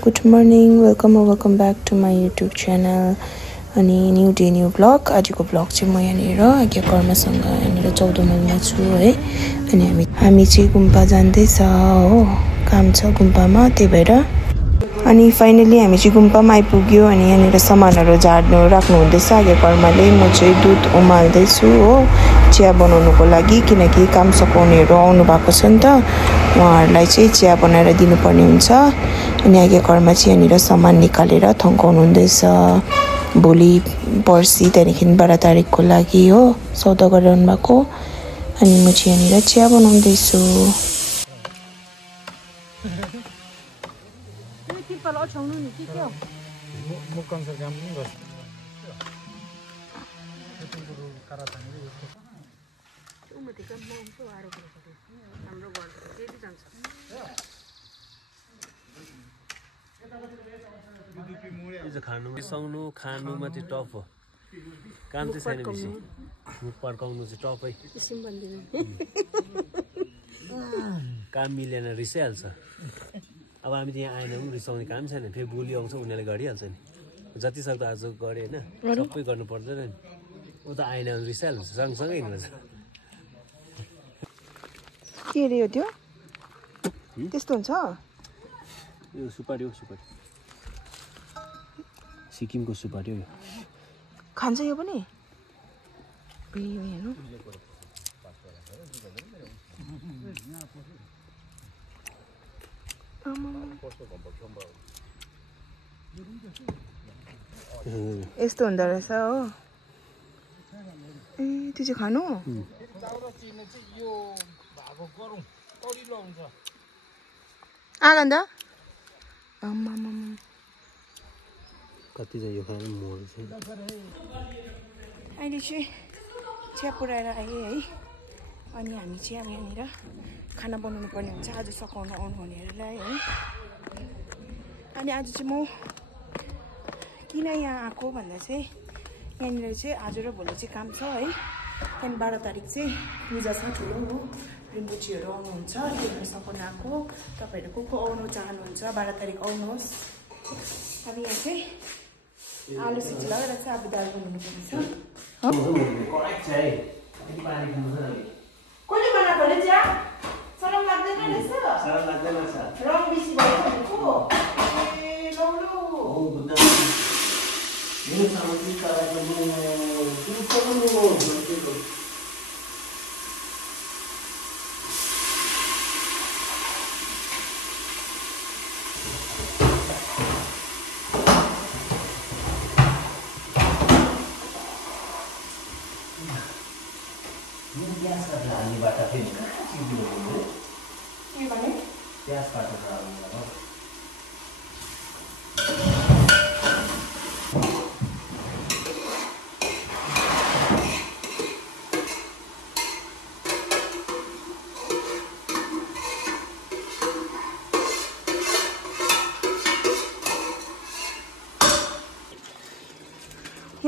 good morning. Welcome back to my YouTube channel. अनि new day new blog आजको blog चाहिँ म यहाँनिर आज्ञा कर्मसँग यहाँनिर 14 माइलमा छु है। अनि हामी चाहिँ गुम्पा जाँदैछ हो, काम छ गुम्पामा, त्यही भएर। अनि फाइनली हामी चाहिँ गुम्पामा आइपुग्यो। अनि यहाँनिर सामानहरु झाड्नु राख्नु हुँदैछ आज्ञा कर्मले। म चाहिँ दुध उमाल्दै छु हो, चिया बनाउनको लागि, किनकि काम सकाउनेहरु आउनु भएको छ नि त, उहाँहरुलाई चाहिँ चिया बनाएर दिनुपर्ने हुन्छ। अनि आज्ञा कर्म चाहिँ यहाँनिर सामान निकालेर थन्काउनु हुँदैछ भोलि पर्सि त्यहाँदेखि 12 तारिखको लागि हो, सौदा गरिरहनु भएको। अनि म चाहिँ यहाँनिर चिया बनाउँदै छु। खानुमा चाहिँ टफ हो, काम चाहिँ छैन बेसी। मुख पर्काउनु चाहिँ टफै, काम मिलेन रिसाइहाल्छ। अब हामी त यहाँ आएन पनि रिसाउने काम छैन, फेरि भोलि आउँछ उनीहरूले गरिहाल्छ नि। जति सक्दो आज गरे होइन, सबै गर्नु पर्दैन नि। ऊ त आएन भने रिसाइहाल्छ, सँगसँगै हिँड्छ। के रे हो त्यो? त्यस्तो हुन्छ? यो सुपारी हो, सुपारी सिक्किमको सुपारी हो। खान्छ यो पनि? हेर्नु यस्तो हुँदो रहेछ हो। ए त्यो चाहिँ खानु? आगन्दा कति चाहिँ यो खानु मोर छ। अहिले चाहिँ चिया पुऱ्याएर आएँ है। अनि हामी चाहिँ अब यहाँनिर खाना बनाउनु पर्ने हुन्छ आज सकाउन आउनु हुनेहरूलाई है। अनि आज चाहिँ म किन यहाँ आएको भन्दा चाहिँ यहाँनिर चाहिँ आज र भोलि चाहिँ काम छ है। त्यहाँदेखि 12 तारिक चाहिँ पूजा छ ठुलो हो, रिम्बुजीहरू आउनुहुन्छ, त्यो सकाउन आएको। तपाईँहरू को आउनु चाहनुहुन्छ 12 तारिक आउनुहोस्। अब यहाँ चाहिँ आलु सिटी लगाएर चाहिँ अब दाल बनाउनु पर्छ। कसले बनाएको रे चिया? सरम लाग्दैन रहेछ? सरम लाग्दैन रहेछ। रङ बेसी भयो भनेको। ए लौलो। हो बुद्ध। यो सामग्री कराको म त्यो पकाउनुको भनेको।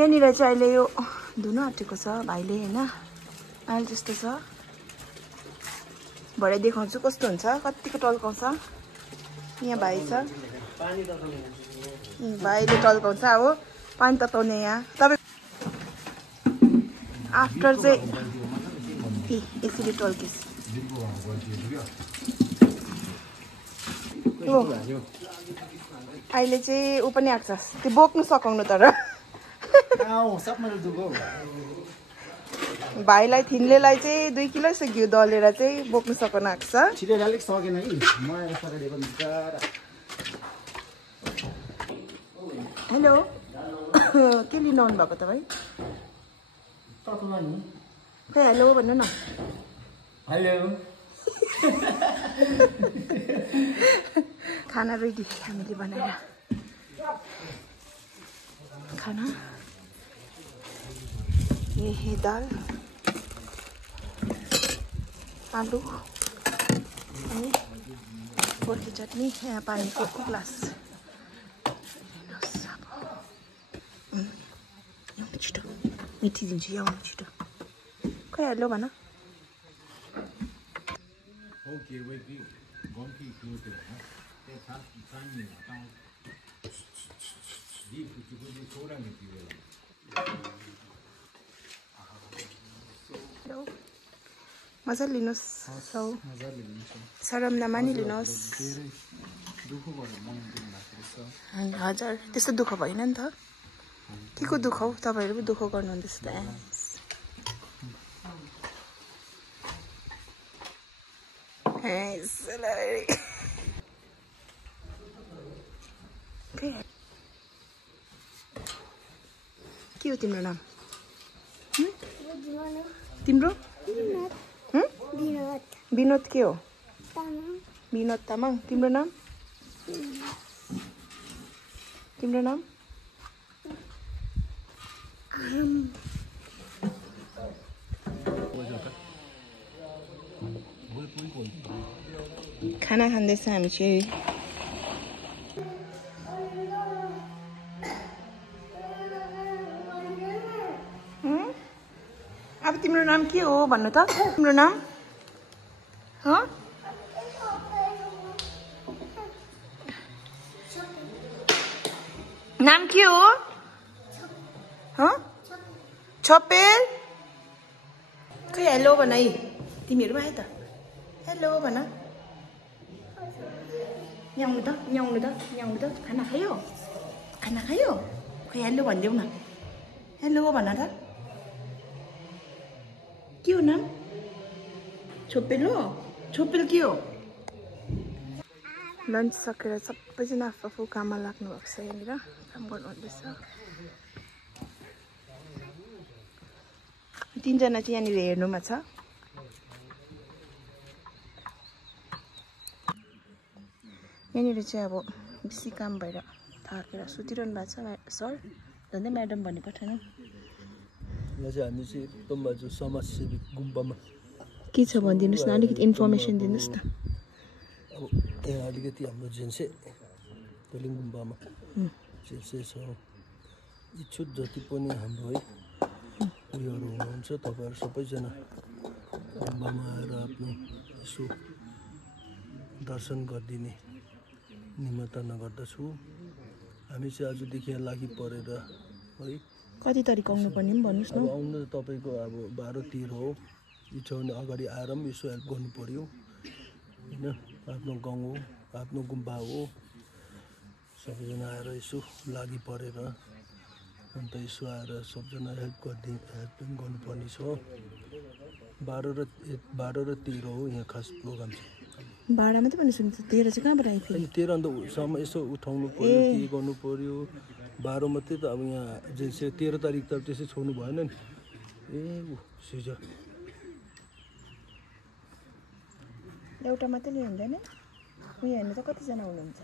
यहाँनिर चाहिँ अहिले यो धुन आँटेको छ भाइले होइन, अहिले त्यस्तो छ। भरे देखाउँछु कस्तो हुन्छ, कतिको टल्काउँछ। यहाँ भाइ छ, भाइले टल्काउँछ अब पानी तताउने। यहाँ तपाईँ आफ्टर चाहिँ यसरी टल्किस। अहिले चाहिँ ऊ पनि आएको छ, त्यो बोक्नु सकाउनु तर भाइलाई थिन्लेलाई चाहिँ 2 किलो जस्तो घिउ दलेर चाहिँ बोक्नु सकाउन आएको छ। हेलो के लिनु आउनु भएको तपाईँ? खै हेलो भन्नु न। हेलो खाना रेडी हामीले बनाएर खाना। ये है दाल, आलू अनि पोर्की चटनी, यहाँ पानीको ग्लास। छिटो मिठी दिन्छु, आउनु छिटो। खै हेलो भन। मजाले लिनुहोस् शरम नमानिलिनुहोस् हजुर त्यस्तो दुःख भएन नि त के को दुःख हौ तपाईहरु पो दुःख गर्नुहुँदैछ त के हो तिम्रो नाम तिम्रो विनोद के हो विनोद तामाङ तिम्रो नाम खाना खाँदैछ हामी चाहिँ अब तिम्रो नाम के हो भन्नु त तिम्रो नाम नाम के हो छपेल खै हेलो भन है तिमीहरु आए त हेलो भन न्याउनु त खाना खायो खै हेलो भनिदेऊ न हेलो भन त के हो नाम छोपेल हो छोपेल के हो लन्च सकेर सबैजना आफू काममा लाग्नु भएको छ यहाँनिर काम गर्नुहुँदैछ तीनजना चाहिँ यहाँनिर हेर्नुमा छ यहाँनिर चाहिँ अब बेसी काम भएर थाकेर सुतिरहनु भएको छ सर झन्डै म्याडम भन्ने पठाउनु यहाँ चाहिँ हामी चाहिँ एकदम आज समाजसेवी गुम्बामा के छ भनिदिनुहोस् न अलिकति इन्फर्मेसन दिनुहोस् न अब यहाँ अलिकति हाम्रो जेन्से पेलिङ गुम्बामा जेन्से छ इच्छुक जति पनि हाम्रो है उयोहरू हुनुहुन्छ तपाईँहरू सबैजना गुम्बामा आएर आफ्नो यसो दर्शन गरिदिने निमन्त्रणा गर्दछु हामी चाहिँ आजदेखि यहाँ लागि परेर है कति तारिक आउनु पर्ने पनि भन्नुहोस् न आउनु त तपाईँको अब 12-13 हो इच्छा भने अगाडि आएर पनि यसो हेल्प गर्नु पर्यो होइन आफ्नो गाउँ हो आफ्नो गुम्बा हो सबैजना आएर यसो लागि परेर अन्त यसो आएर सबजना हेल्प पनि गर्नुपर्ने छ 12 र 13 हो यहाँ खास प्रोग्राम चाहिँ 12 मात्रै पनि सुन्छ 13 चाहिँ कहाँबाट आइफे 13 अन्त सम्म यसो उठाउनु पर्यो के गर्नु पर्यो 12 मात्रै त अब यहाँ जे 13 तारिक त त्यसै छोड्नु भएन नि सिज एउटा मात्रै लिनु हुँदैन उयो हेर्नु त कतिजना हुनुहुन्छ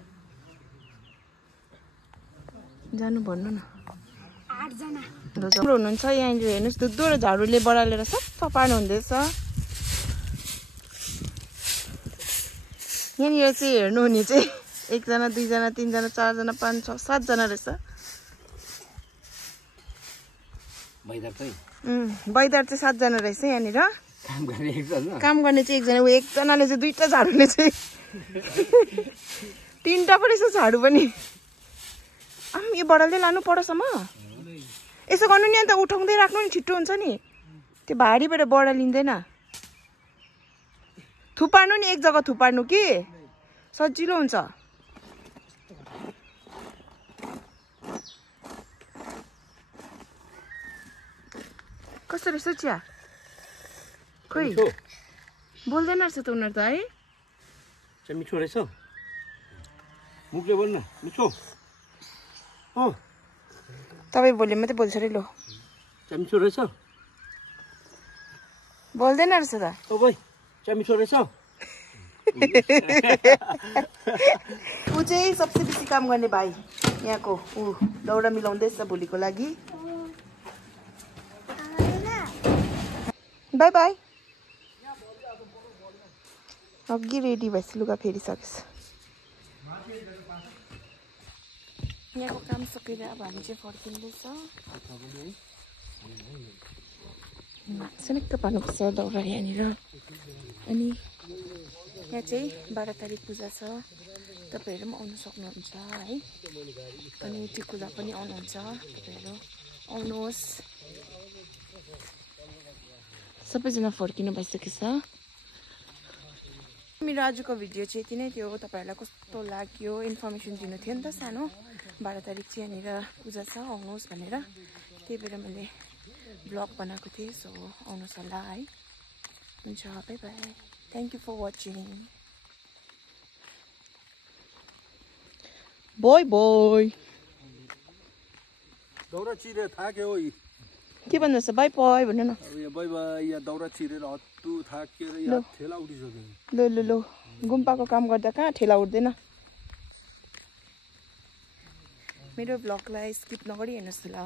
जानु भन्नु न 8 जना हुनुहुन्छ यहाँनिर हेर्नुहोस् दुधो र झाडुले बढालेर सफा पार्नु हुँदैछ यहाँनिर चाहिँ हेर्नु हुने चाहिँ 1 जना 2 जना 3 जना 4 जना 5 6 7 जना रहेछ बैदार चाहिँ 7 जना रहेछ यहाँनिर काम गर्ने चाहिँ 1 जना ऊ 1 जनाले चाहिँ 2टा झाडुले चाहिँ 3टा पनि छ झाडु पनि यो बडाल्दै लानु पडसम्म यसो गर्नु नि अन्त उठाउँदै राख्नु नि छिट्टो हुन्छ नि त्यो भारीबाट बडालिँदैन थुपार्नु नि एक जग्गा थुपार्नु कि सजिलो हुन्छ कस्तो रहेछ चिया खोइ बोल्दैन रहेछ त उनीहरू त है चाहिँ मिठो रहेछ मुखले बोल्न मिठो तपाईँ बोल्यो मात्रै बोल्छ अरे लो चाहिँ मिठो रहेछ बोल्दैन रहेछ त ओ भाइ चाहिँ मिठो रहेछ ऊ चाहिँ सबसे बेसी काम गर्ने भाइ यहाँको ऊ दौरा मिलाउँदैछ भोलिको लागि बाई बाई अघि रेडी भएछ लुगा फेरिसकेछ यहाँको काम सकेर अब हामी चाहिँ फर्किँदैछ सनक्क पार्नुपर्छ दौरा यहाँनिर अनि यहाँ चाहिँ 12 तारिक पूजा छ तपाईहरु पनि आउन सक्नुहुन्छ है अनि टिकुला पनि आउनुहुन्छ तपाईहरु आउनुहोस् सबैजना फर्किनु भइसकेछ मेरो आजको भिडियो चाहिँ यति नै थियो तपाईहरुलाई कस्तो लाग्यो इन्फर्मेसन दिनु थियो नि त सानो 12 तारिक चाहिँ यहाँनिर पूजा छ आउनुहोस् भनेर त्यही भएर मैले ब्लग बनाएको थिएँ सो आउनुहोस् होला है हुन्छ bye bye thank you for watching bye bye दौरा चिरे थाक्यो के भन्नुहोस् बाइ बाइ भन्नु न बाइ बाइ या दौरा चिरेर हत्तु थाकेर या ठेला उठिसक्यो ल ल ल गुम्पाको काम गर्दा कहाँ ठेला उठ्दैन मेरो ब्लगलाई स्किप नगरी हेर्नुस् ल